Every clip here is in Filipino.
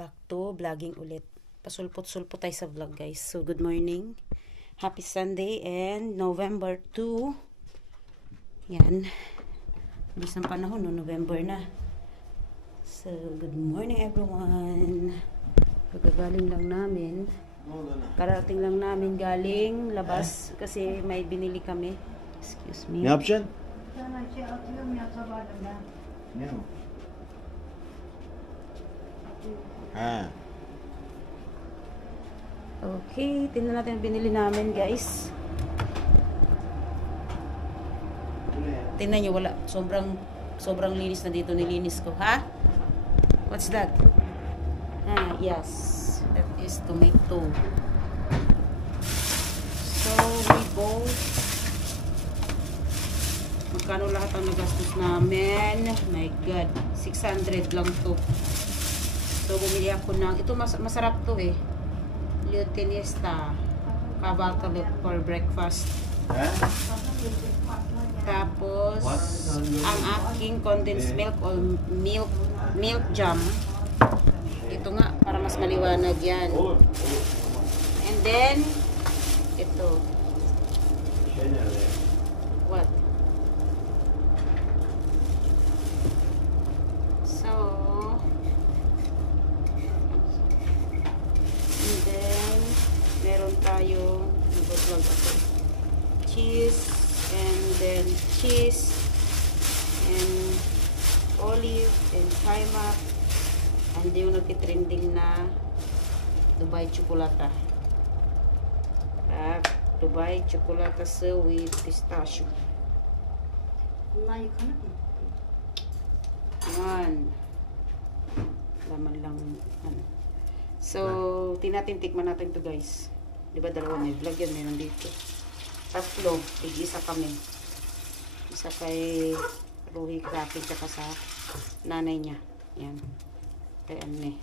back to vlogging ulit. Pasulpot-sulpot tayo sa vlog, guys. So, good morning. Happy Sunday and November 2. Yan. Bilis ng panahon, no? November na. So, good morning everyone. Pagkagaling lang namin. Karating lang namin galing labas kasi may binili kami. Excuse me. Ne yapacaksın? Sana şey atıyorum ya sabahında. Ne o? Ha. Okay, tingnan natin ang binili namin, guys. Tingnan nyo, wala. Sobrang linis na dito. Nilinis ko. Ha? What's that? Ah, yes. That is tomato. So, we bought. Magkano lahat ang nagastos namin? My God. 600 lang to. So, bumili ako ng, ito masarap to eh. Lutinista. Kabaltalot for breakfast. Tapos, ang aking condensed milk or milk jam. Ito nga, para mas maliwanag yan. And then, ito. What? So, and then, meron tayong, nag-vlog ako. Cheese, and then cheese, and olive, and thyme. And yung nagtitrending na Dubai Chocolata. Dubai Chocolata with pistachio. Bunlar yıkanır mı? Yan. Laman lang. Ano. So, tikman natin to, guys. Diba dalawa may vlog yan, meron dito. Tatlo, tig-isa kami. Isa kay Ruhi Kraken, tsaka sa nanay niya. Yan. Kaya ano eh.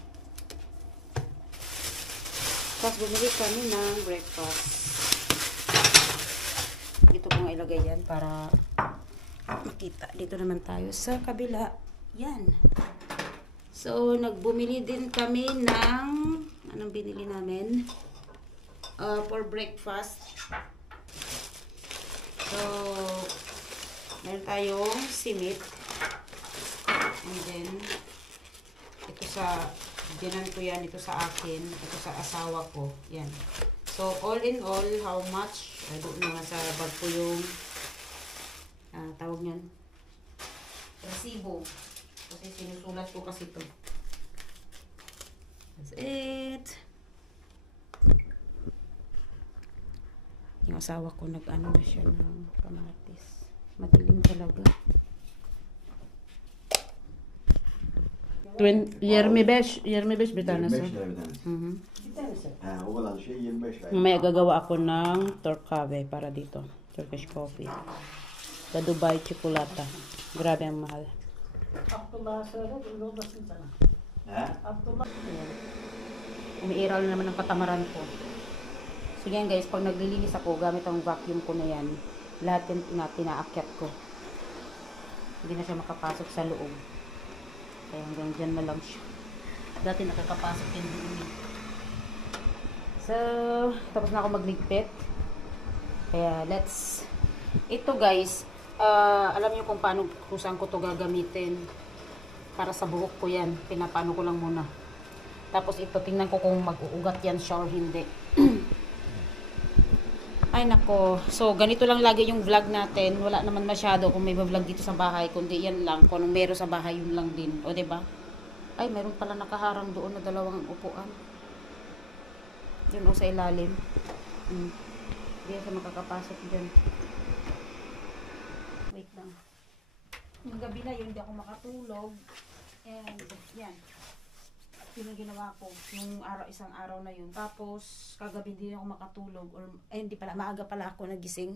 Tapos bumili kami ng breakfast. Dito ko nga ilagay yan para makita. Dito naman tayo sa kabila. Yan. So, nagbumili din kami ng anong binili namin? For breakfast. So, meron tayong simit. And then, ito sa, dinan ko yan, ito sa akin, ito sa asawa ko, yan. So, all in all, how much? I don't know, nasa bag ko yung, tawag nyan, resibo. Kasi sinusulat ko kasi ito. That's it. Yung asawa ko, nag-ano na siya ng kamatis. Madilim talaga. Yermi beş bir tanesi. 25 lira bir tanesi. Bir tanesi. Ha, o kadar şey 25 lira. Mamaya gagawa ako ng Turkave para dito. Turkish coffee. Sa Dubai Chocolata. Grabe ang mahal. Abdullah'a söyle yollasın sana. Ha? Abdullah. Umiiral na naman ang katamaran ko. So yan, guys, pag naglilinis ako, gamit ang vacuum ko na yan, lahat yan tinaakyat ko. Hindi na siya makapasok sa loob. Kaya hanggang dyan na lang siya. Dati nakakapasok yung doon. So, tapos na ako magligpit. Kaya, let's... Ito, guys, alam niyo kung paano, kung saan ko to gagamitin. Para sa buhok ko yan. Pinapano ko lang muna. Tapos ito, tingnan ko kung mag-uugat yan siya or hindi. Ay, nako. So, ganito lang lagi yung vlog natin. Wala naman masyado kung may vlog dito sa bahay. Kundi yan lang. Kung anong meron sa bahay, yun lang din. O, diba? Ay, meron pala nakaharang doon na dalawang upuan. Yun o, sa ilalim. Hindi siya makakapasok dyan. Wait lang. Yung gabi na yun, hindi ako makatulog. And, yan. Yun ang ginawa ko nung isang araw na yun. Tapos, kagabi din ako makatulog. Or, hindi pala, maaga pala ako nagising.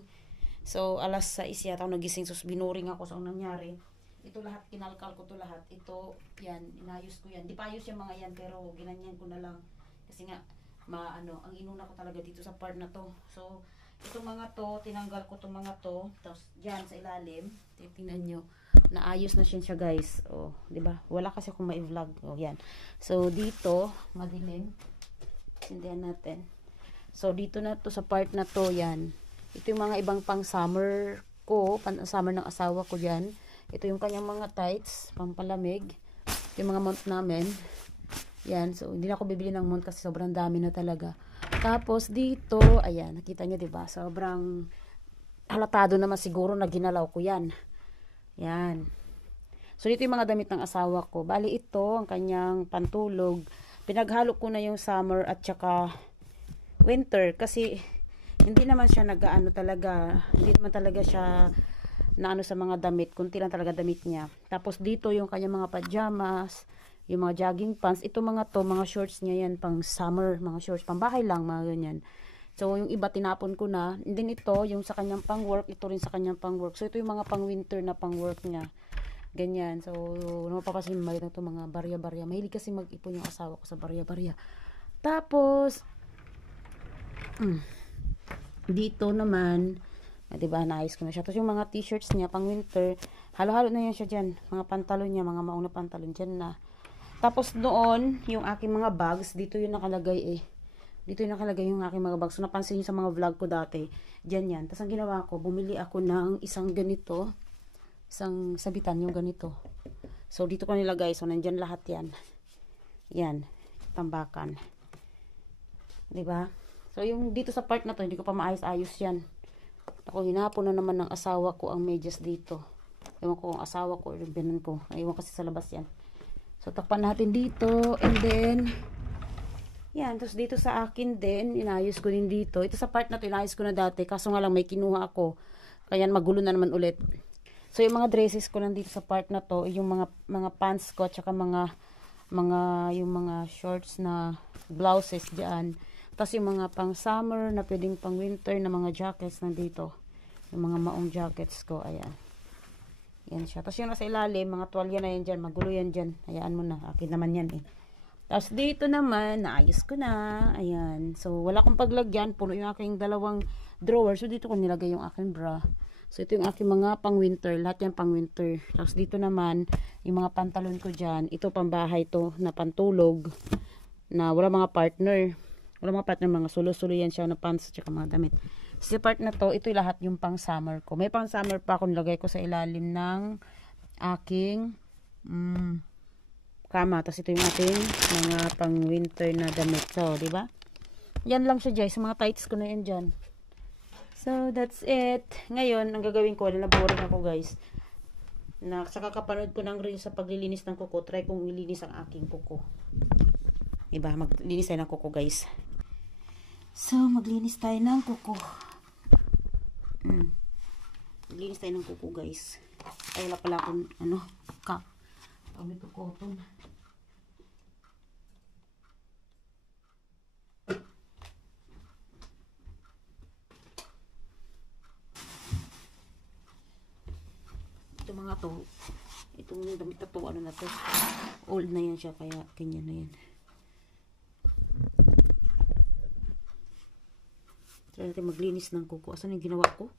So, alas 6 yata ako nagising. So, binuring ako sa nangyari. Ito lahat, kinalkal ko to lahat. Ito, yan, inayos ko yan. Di pa ayos yung mga yan, pero ginanyan ko na lang. Kasi nga, ang inuna ko talaga dito sa part na to. So, itong mga to, tinanggal ko itong mga to. Tapos, dyan sa ilalim, titingnan nyo. naayos na siya guys. Oh, 'di ba? Wala kasi akong mai-vlog. Oh, yan. So dito, madilim. Sindihan natin. So dito na to sa part na to, yan. Ito yung mga ibang pang summer ko, pang summer ng asawa ko diyan. Ito yung kanyang mga tights, pampalamig. Ito yung mga mount namin. Yan, so hindi na ako bibili ng mount kasi sobrang dami na talaga. Tapos dito, ayan, nakita niyo 'di ba? Sobrang halatado naman siguro na ginalaw ko 'yan. Yan. So dito yung mga damit ng asawa ko. Bali ito ang kanyang pantulog. Pinaghalo ko na yung summer at saka winter kasi hindi naman siya nag-aano talaga, hindi naman talaga siya naano sa mga damit, kunti lang talaga damit niya. Tapos dito yung kanyang mga pajamas, yung mga jogging pants, ito mga to, mga shorts niya yan, pang summer, mga shorts, pang bahay lang, mga ganyan. So yung iba tinapon ko na, and then ito, yung sa kanyang pang work, ito rin sa kanyang pang work. So ito yung mga pang winter na pang work niya. Ganyan. So mapapasin mo ito mga barya-barya. Mahilig kasi mag-ipon yung asawa ko sa barya-barya. Tapos dito naman, diba, naayos ko na siya. Tapos yung mga t-shirts niya, pang winter, halo-halo na yan siya dyan. Mga pantalon niya, mga mauna pantalon dyan na. Tapos doon, yung aking mga bags, dito yung nakalagay eh. Dito yung nakalagay yung aking mga bags. So napansin niyo sa mga vlog ko dati, dyan yan. Tapos ang ginawa ko, bumili ako ng isang ganito, isang sabitan yung ganito. So dito ko nilagay, so nandyan lahat yan. Yan, tambakan. Diba? So, yung dito sa part na to, hindi ko pa maayos-ayos yan. Ako, hinapon na naman ng asawa ko ang medyas dito. Ewan ko ang asawa ko, binan ko. Ewan kasi sa labas yan. So, takpan natin dito. And then, yan. Tapos dito sa akin din, inayos ko din dito. Ito sa part na to, inayos ko na dati. Kaso nga lang, may kinuha ako. Kaya magulo na naman ulit. So, yung mga dresses ko nandito sa part na to, yung mga pants ko, at saka yung mga shorts na blouses dyan. Tapos yung mga pang summer na pwedeng pang winter na mga jackets nandito. Yung mga maong jackets ko. Ayan. Yan siya. Tapos yung nasa ilalim, mga tuwalya na yan dyan. Magulo yan dyan. Hayaan mo na. Akin naman yan eh. Tapos dito naman, naayos ko na. Ayan. So wala akong paglagyan. Puno yung aking dalawang drawer. So dito ko nilagay yung aking bra. So ito yung aking mga pang winter. Lahat yan pang winter. Tapos dito naman, yung mga pantalon ko dyan. Ito pang bahay to na pantulog. Na wala mga partner. Wala mga partner, mga sulo-sulo yan siya na pants at mga damit. Sa part na to, ito lahat yung pang summer ko. May pang summer pa ako nilagay ko sa ilalim ng aking kama. Tapos ito yung ating mga pang winter na damit. So, di ba? Yan lang siya guys. Mga tights ko na yan dyan. So, that's it. Ngayon, ang gagawin ko, naboring ako guys. Sa kakapanood ko ng reel sa paglilinis ng kuko, try kong ilinis ang aking kuko. Diba? Maglinis tayo ng kuko guys. So, maglinis tayo ng kuko. Maglinis tayo ng kuko guys. Ay, wala pala akong cup. Pag ito cotton. Ito mga to. Itong damit na to, ano na to. Old na yan siya, kaya ganyan na yan. Try natin maglinis ng kuko. Asan yung ginawa ko?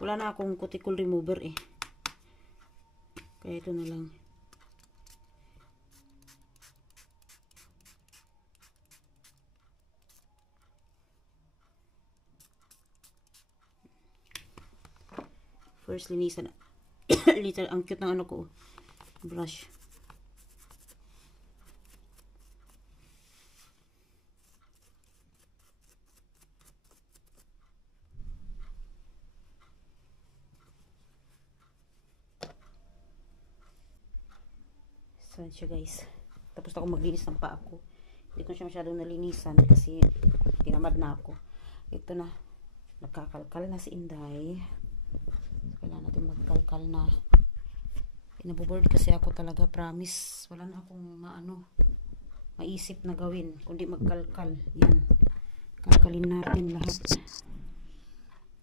Wala na akong cuticle remover eh. Kaya ito na lang. First linisan. Linisan. Ang cute ng ano ko. Brush. So, siya guys. Tapos ako maglinis ng paa ko. Hindi ko siya masyadong nalinisan kasi tinamad na ako. Ito na. Nagkakalkal na si Inday. Kailangan natin magkalkal na. Pinaboboard kasi ako talaga. Promise. Wala na akong maisip na gawin. Kundi magkalkal. Yan. Kalkalin natin lahat.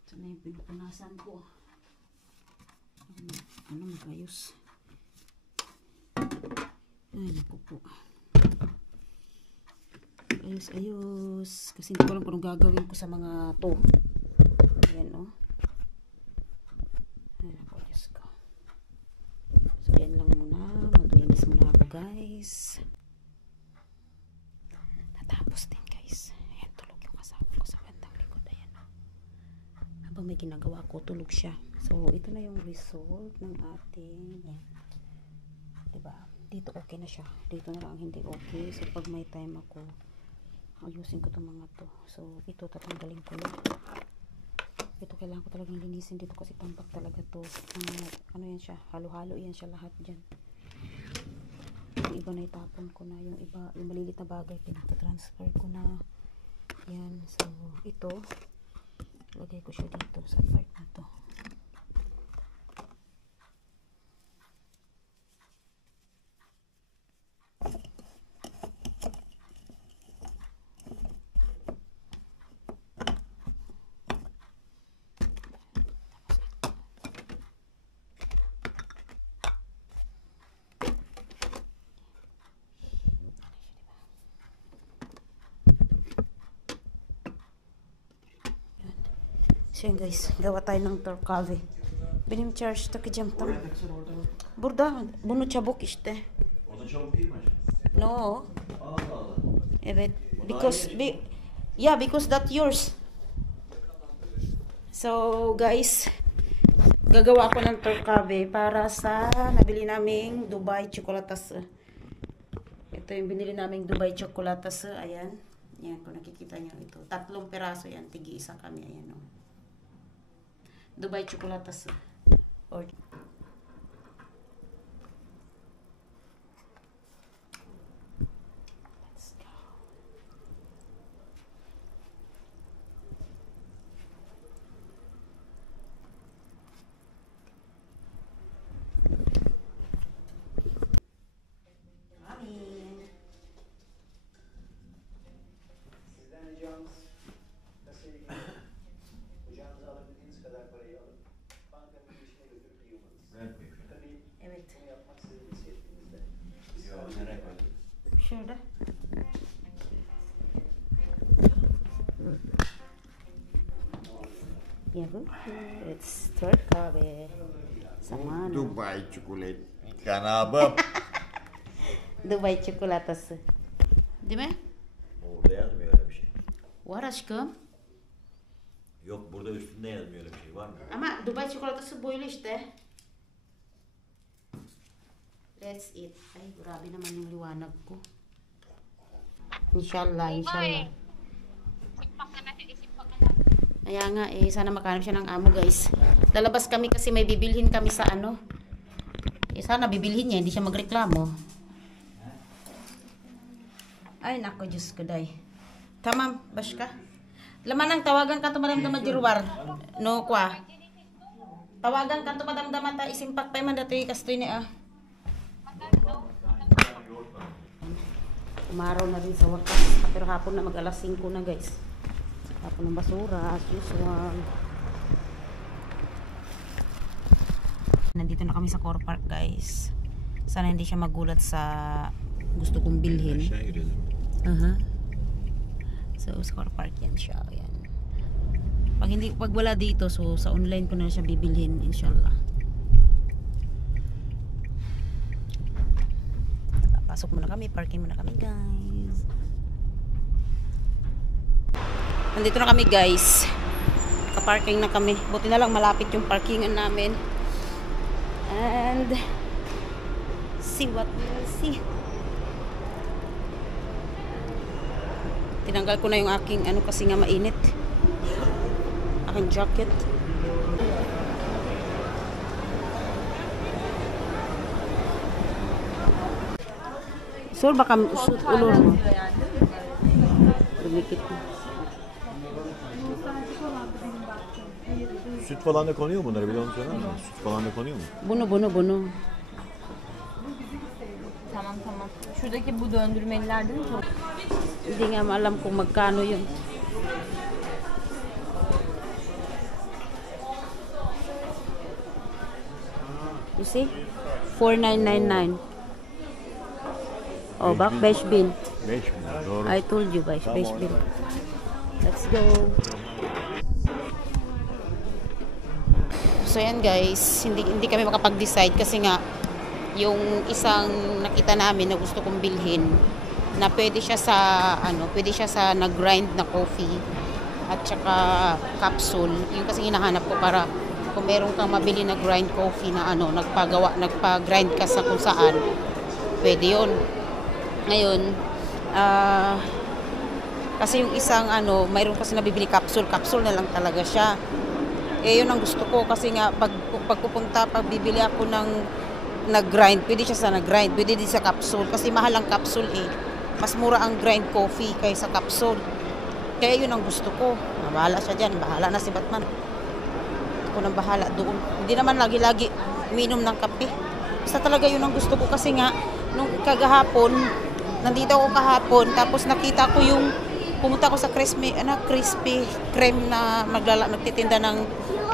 Ito na yung pinupunasan ko. Magayos. Ay, naku po. Ayos. Kasi hindi ko alam kung anong gagawin ko sa mga to. Ayan, oh. Ay, naku, Diyos ko. guys. Natapos din guys. Ayan, tulog yung kasama ko sa bandang likod. Ayan o. Habang may ginagawa ko, tulog siya. So, ito na yung result ng ating, ayan. Diba? Dito okay na siya. Dito na lang hindi okay. So, pag may time ako, ayusin ko itong mga to. So, ito tatanggalin ko lang. Ito kailangan ko talagang linisin dito kasi tambak talaga to. Ano yan siya? Halo-halo yan siya lahat dyan. Yung iba na itapon ko na. Yung iba, yung malilit na bagay, pinaka-transfer ko na. Yan. So, ito, lagay ko siya dito sa part na to. So yun guys, gawa tayo ng torkave. Benim charge takacağım tamam. Burada bunu çabuk işte. O da çabuk değil mi? No. Allah Allah. Evet. Because that yours. So guys, gagawa ako ng torkave para sa nabili naming Dubai chocolatas. Ito yung binili naming Dubai chocolatas. Ayan. Yan, kung nakikita nyo ito. 3 peraso yan. Tigi-isa kami. Ayan o. Dubai chocolatas. Or let's go. Sizden ricamız kasaya gidip kucağınıza alabildiğiniz kadar parayı alıp bankanın girişine götürüp yığmanız. Ver koyayım. Tabii Evet. bunu yapmak sizin inisiyatifiniz de. Biz Yok, sadece nereye koydun? Şurada. Yeah, it's torkave. Sama na. Dubai çikolat. Kanabım. Dubai çikolatası. Değil mi? Orada yazmıyor öyle bir şey. Var aşkım. Yok, burada üstünde yazmıyor öyle bir şey. Var mı? Ama Dubai çikolatası böyle işte. Let's eat. Ay, grabe naman yung liwanag ko. Inshallah, inshallah. Kaya nga eh, sana makahanap siya ng amo guys. Lalabas kami kasi may bibilhin kami sa ano. Eh, sana bibilhin niya, hindi siya magreklamo. Ay, nako, Diyos ko, day. Tamam, başka. Laman ang tawagan ka tumadamdama jiruwar. No, kwa. Tawagan ka tumadamdama ta isimpak pa man dati kastoy ni ah. Umaraw na rin sa wakas. Pero hapon na mag-alas 5 na guys. Hapon ng basura as usual. Nandito na kami sa car park guys. Sana hindi siya magulat sa gusto kong bilhin. Aşağı girelim. So sa car park yan siya. Ayan. Pag wala dito, so sa online ko na siya bibilhin inshallah. Pasok muna kami, parking muna kami guys. Nandito na kami guys. Ka-parking na kami. Buti na lang malapit yung parkingan namin. And see what we'll see. Tinanggal ko na yung aking ano kasi nga mainit. Aking jacket. Sur baka shoot ulo mo. Dumikit mo. Süt falan da konuyor mu bunlara? Bir de onu söyler misin? Süt falan da konuyor mu? Bunu. Tamam. Şuradaki bu döndürmeliler değil mi? Hindi nga alam kung magkano yun. You see? 4999. Oh, bak 5 bin. 5 bin. Doğru. I told you guys, 5 bin. Let's go. So yan guys, hindi kami makapag-decide kasi nga yung isang nakita namin na gusto kong bilhin na pwede siya sa nag-grind na coffee at saka capsule. Yung kasi hinahanap ko para kung meron kang mabili na grind coffee na nagpa-grind ka sa kung saan, pwede yun. Ngayon, kasi yung isang mayroon kasi nabibili capsule na lang talaga siya. Yun ang gusto ko kasi nga pag bibili ako ng nag-grind, pwede siya sa nag-grind, pwede din sa capsule kasi mahal ang capsule eh. Mas mura ang grind coffee kaysa capsule. Kaya yun ang gusto ko. Bahala siya dyan, bahala na si Batman. Ako nang bahala doon. Hindi naman lagi-lagi uminom ng kape. Basta talaga yun ang gusto ko kasi nga nung kagahapon, nandito ako kahapon tapos nakita ko yung pumunta ako sa crispy cream na nagtitinda ng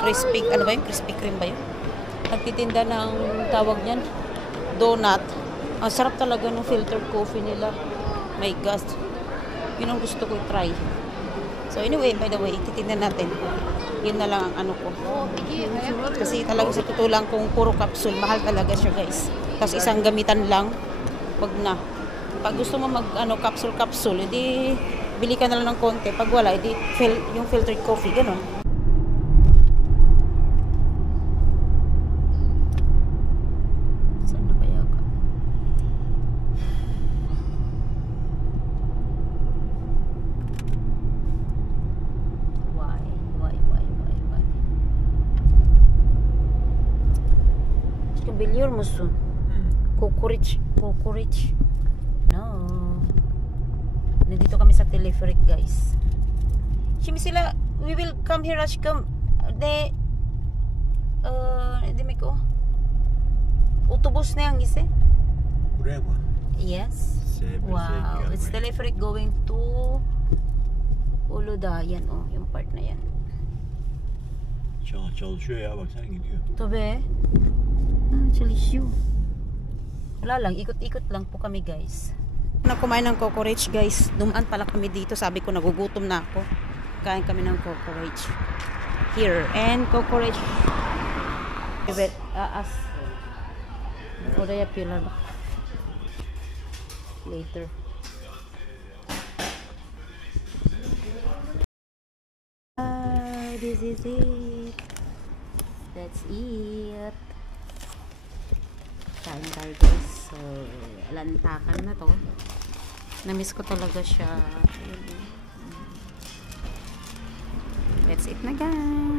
crispy, crispy cream ba yun? Nagtitinda ng tawag niyan, donut. Ang sarap talaga ng filtered coffee nila. My gosh. Yun ang gusto ko i-try. So anyway, by the way, titinda natin. Yun na lang ang ko. Kasi talaga sa totoo lang kung puro capsule, mahal talaga siya guys. Tapos isang gamitan lang, wag na. Pag gusto mo mag capsule, edi bili ka na lang ng konti. Pag wala, edi yung filtered coffee, gano'n. Saan na kaya ka? Why? Biliyor musun? Kokoreç. No. Nandito kami sa Teleferic guys. Şimdi sila, we will come here aşkım. Ne demek o? Otobüs ne hangisi? Buraya mı? Yes. Wow. It's Teleferic going to Uludağ. Yan yung part na yan. Çalışıyor ya, bak sen gidiyor. Tabi. Çalışıyor. Wala lang, ikot-ikot lang po kami guys. Kumain ng cocorage guys. Dumaan pala kami dito. Sabi ko nagugutom na ako. Kain kami ng cocorage. Here. And cocorage. Evet. As. Oraya yapıyorlar bak. Later. This is it. That's it. Kain tayo guys. So, lantakan na to. Namiss ko talaga siya. That's it na guys.